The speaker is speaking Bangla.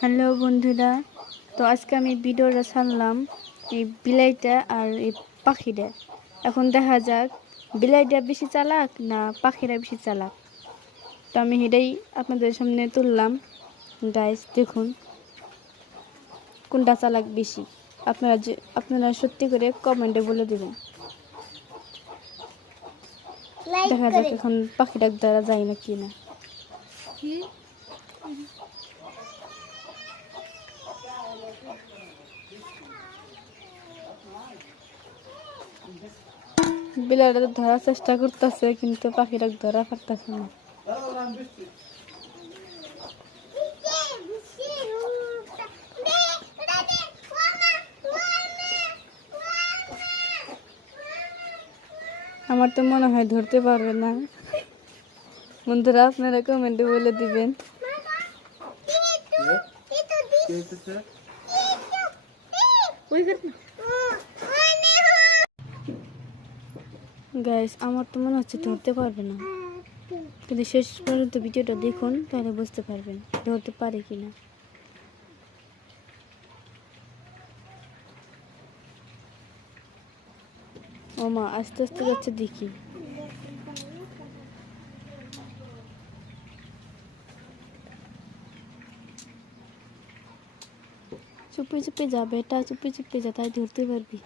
হ্যালো বন্ধুরা, তো আজকে আমি ভিডিওটা ছাড়লাম এই বিলাইটা আর এই পাখিটা। এখন দেখা যাক বিলাইটা বেশি চালাক না পাখিরা বেশি চালাক। তো আমি এটাই আপনাদের সামনে তুললাম। গাইস দেখুন কোনটা চালাক বেশি। আপনারা সত্যি করে কমেন্টে বলে দেবেন। দেখা যাক এখন পাখিটার দ্বারা যায় না কি না। বিলাইটা ধরার চেষ্টা করতেছে কিন্তু পাখিটা ধরা পারতেছে না। আমার তো মনে হয় ধরতে পারবে না। বন্ধুরা আপনারা কমেন্টে বলে দিবেন। গাইস আমার তো মনে হচ্ছে ধরতে পারবে না, কিন্তু শেষ পর্যন্ত ভিডিওটা দেখুন তাহলে বুঝতে পারবেন ধরতে পারে কিনা। ও মা আস্তে আস্তে যাচ্ছে দেখি। চুপে চুপে যা বেটা, চুপে চুপে যা, তাই ধরতে পারবি।